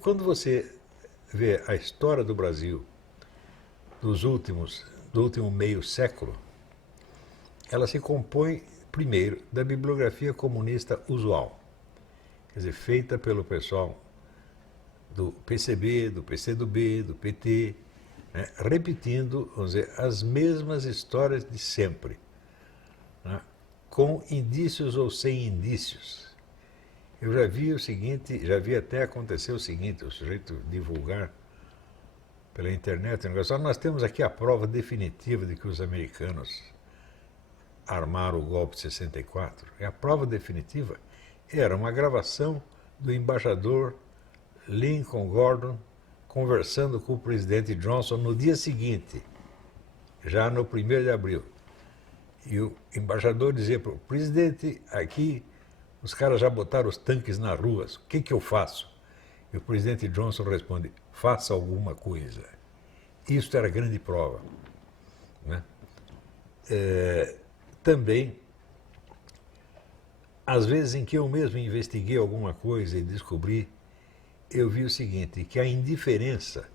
Quando você vê a história do Brasil do último meio século, ela se compõe, primeiro, da bibliografia comunista usual, quer dizer, feita pelo pessoal do PCB, do PCdoB, do PT, né, repetindo, vamos dizer, as mesmas histórias de sempre, né, com indícios ou sem indícios. Eu já vi o seguinte, já vi até acontecer o seguinte, o sujeito divulgar pela internet, nós temos aqui a prova definitiva de que os americanos armaram o golpe de 64. E a prova definitiva era uma gravação do embaixador Lincoln Gordon conversando com o presidente Johnson no dia seguinte, já no 1º de abril. E o embaixador dizia para o presidente, aqui os caras já botaram os tanques nas ruas, o que eu faço? E o presidente Johnson responde, faça alguma coisa. Isso era a grande prova, né? Também, às vezes em que eu mesmo investiguei alguma coisa e descobri, eu vi o seguinte, que a indiferença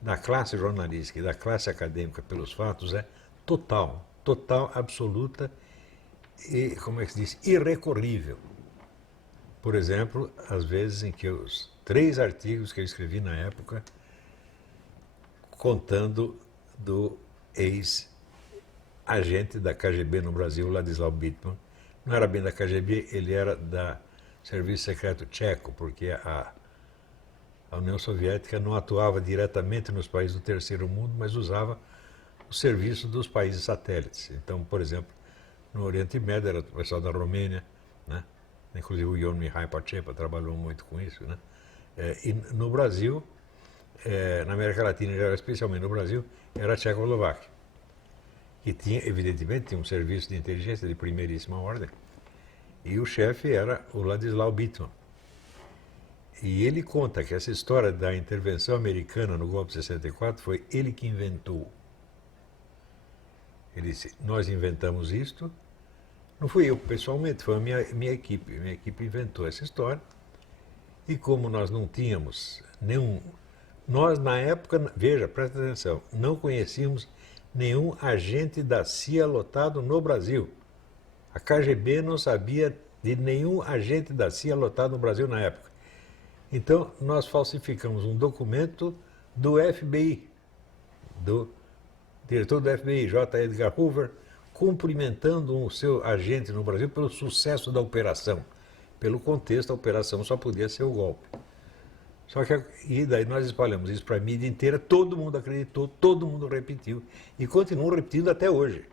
da classe jornalística e da classe acadêmica pelos fatos é total, absoluta e, como é que se diz, irrecorrível. Por exemplo, às vezes em que os 3 artigos que eu escrevi na época, contando do ex-agente da KGB no Brasil, Ladislau Bittman. Não era bem da KGB, ele era da Serviço Secreto Tcheco, porque a União Soviética não atuava diretamente nos países do Terceiro Mundo, mas usava o serviço dos países satélites. Então, por exemplo, no Oriente Médio era o pessoal da Romênia, né? Inclusive o Ion Mihai Pacepa trabalhou muito com isso, né? E no Brasil, na América Latina, especialmente no Brasil, era a Tchecoslováquia, que tinha, evidentemente, um serviço de inteligência de primeiríssima ordem, e o chefe era o Ladislau Bittman. E ele conta que essa história da intervenção americana no golpe de 64 foi ele que inventou. Ele disse, nós inventamos isto, não fui eu pessoalmente, foi a minha equipe. Minha equipe inventou essa história. E como nós não tínhamos nenhum... Nós, na época, veja, presta atenção, não conhecíamos nenhum agente da CIA lotado no Brasil. A KGB não sabia de nenhum agente da CIA lotado no Brasil na época. Então, nós falsificamos um documento do FBI, do diretor do FBI, J. Edgar Hoover, cumprimentando o seu agente no Brasil pelo sucesso da operação. Pelo contexto, a operação só podia ser o golpe. Só que, e daí nós espalhamos isso para a mídia inteira, todo mundo acreditou, todo mundo repetiu, e continuam repetindo até hoje.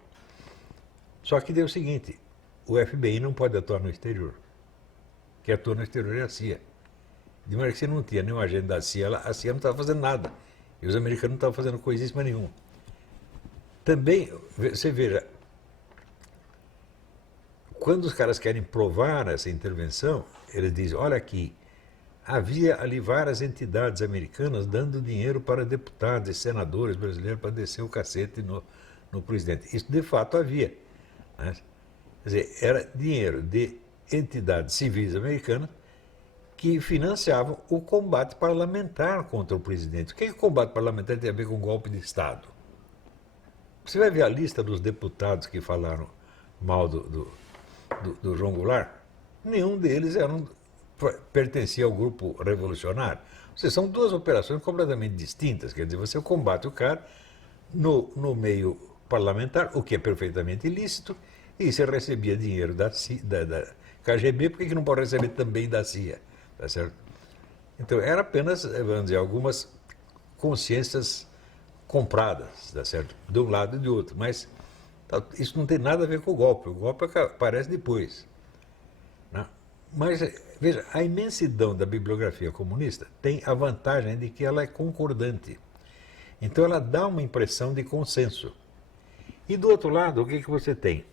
Só que deu o seguinte, o FBI não pode atuar no exterior. Quem atua no exterior é a CIA. De maneira que você não tinha nenhum agente da CIA, a CIA não estava fazendo nada. E os americanos não estavam fazendo coisíssima nenhuma. Também, você veja, quando os caras querem provar essa intervenção, eles dizem, olha aqui, havia ali várias entidades americanas dando dinheiro para deputados e senadores brasileiros para descer o cacete no presidente. Isso de fato havia, né? Quer dizer, era dinheiro de entidades civis americanas que financiavam o combate parlamentar contra o presidente. O que é que o combate parlamentar tem a ver com golpe de Estado? Você vai ver a lista dos deputados que falaram mal do João Goulart? Nenhum deles pertencia ao grupo revolucionário. Ou seja, são 2 operações completamente distintas. Quer dizer, você combate o cara no meio parlamentar, o que é perfeitamente ilícito, e você recebia dinheiro da KGB, por que não pode receber também da CIA? Tá certo? Então, era apenas, vamos dizer, algumas consciências compradas, tá certo? De um lado e de outro, mas isso não tem nada a ver com o golpe aparece depois, né? Mas, veja, a imensidão da bibliografia comunista tem a vantagem de que ela é concordante, então ela dá uma impressão de consenso. E do outro lado, o que você tem?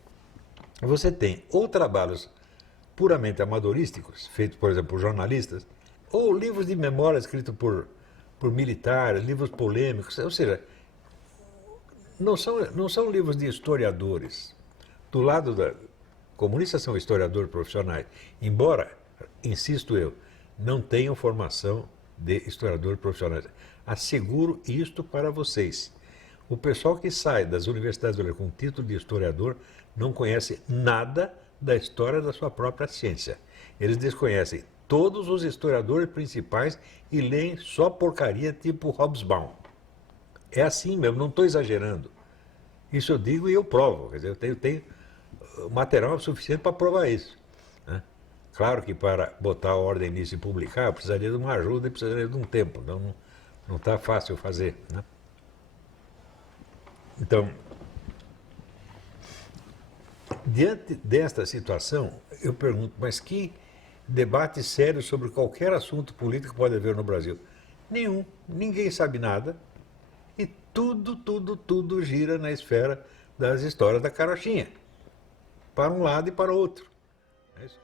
Você tem ou trabalhos puramente amadorísticos, feitos, por exemplo, por jornalistas, ou livros de memória escritos por militares, livros polêmicos, ou seja, não são livros de historiadores. Do lado da... Comunistas são historiadores profissionais, embora, insisto eu, não tenham formação de historiadores profissionais. Asseguro isto para vocês. O pessoal que sai das universidades com título de historiador não conhece nada da história da sua própria ciência. Eles desconhecem todos os historiadores principais e leem só porcaria tipo Hobsbawm. É assim mesmo, não estou exagerando. Isso eu digo e eu provo. Quer dizer, eu tenho material suficiente para provar isso, né? Claro que para botar a ordem nisso e publicar, eu precisaria de uma ajuda e precisaria de um tempo. Então não está fácil fazer, né? Então, diante desta situação, eu pergunto, mas que debate sério sobre qualquer assunto político pode haver no Brasil? Nenhum. Ninguém sabe nada e tudo gira na esfera das histórias da carochinha, para um lado e para o outro. É isso?